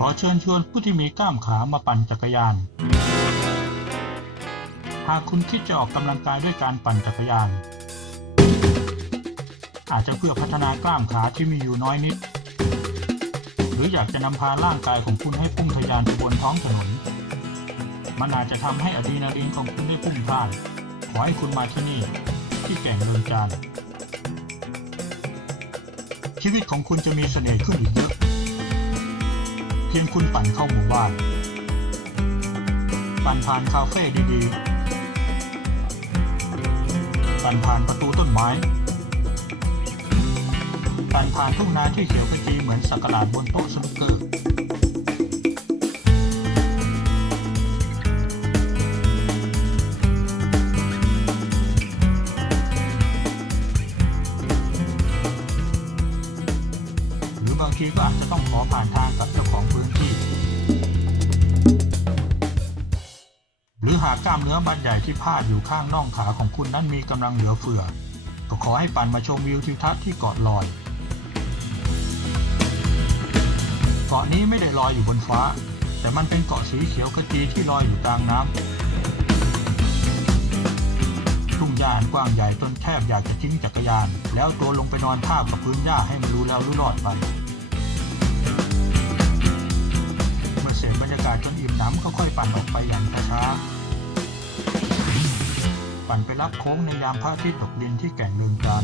ขอเชิญชวนผู้ที่มีกล้ามขามาปั่นจักรยาน หากคุณคิดจะออกกำลังกายด้วยการปั่นจักรยาน อาจจะเพื่อพัฒนากล้ามขาที่มีอยู่น้อยนิด หรืออยากจะนำพาร่างกายของคุณให้พุ่งทะยานไปบนท้องถนน มันอาจจะทำให้อะดรีนาลีนของคุณได้พุ่งพล่าน ขอให้คุณมาที่นี่ ที่แก่งเริงจานชีวิตของคุณจะมีเสน่ห์ขึ้นอีกเยอะ เพียงคุณปั่นเข้าหมู่บ้าน ปั่นผ่านคาเฟ่ดีๆ ปั่นผ่านประตูต้นไม้ ปั่นผ่านทุ่งนาที่เขียวขจีเหมือนสักการะบนโต๊ะสนุกเกอร์หรือบางทีก็อาจจะต้องขอผ่านทางกับเจ้าากกล้ามเนื้อบันใหญ่ที่พาดอยู่ข้างน่องขาของคุณนั้นมีกำลังเหลือเฟือ ก็ขอให้ปั่นมาชมวิวทิวทัศน์ที่เกาะลอย เกาะนี้ไม่ได้ลอยอยู่บนฟ้า แต่มันเป็นเกาะสีเขียวขจีที่ลอยอยู่กลางน้ำทุ่งหญ้าอันกว้างใหญ่จนแทบอยากจะทิ้งจักรยาน แล้วตัวลงไปนอนทาบกับพื้นหญ้าให้มันรู้แล้วรู้รอดไปเมื่อเสร็จบรรยากาศจนอิ่มหนำก็ค่อยปั่นออกไปอย่าง นไปรับโค้งในยามพระอาทิตย์ตกดินที่แก่งเรืองการ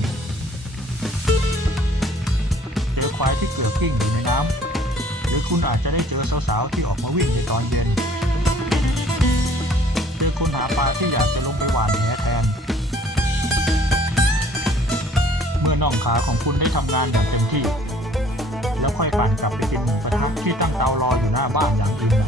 เจอควายที่เกลือกกิ้งอยู่ในน้ำหรือคุณอาจจะได้เจอสาวๆที่ออกมาวิ่งในตอนเย็นหรือคุณหาปลาที่อยากจะลงไปหว่านแหแทน เมื่อน่องขาของคุณได้ทำงานอย่างเต็มที่ แล้วค่อยปั่นกลับไปกินหมูกระทะที่ตั้งเตารออยู่หน้าบ้านอย่างอิ่มหน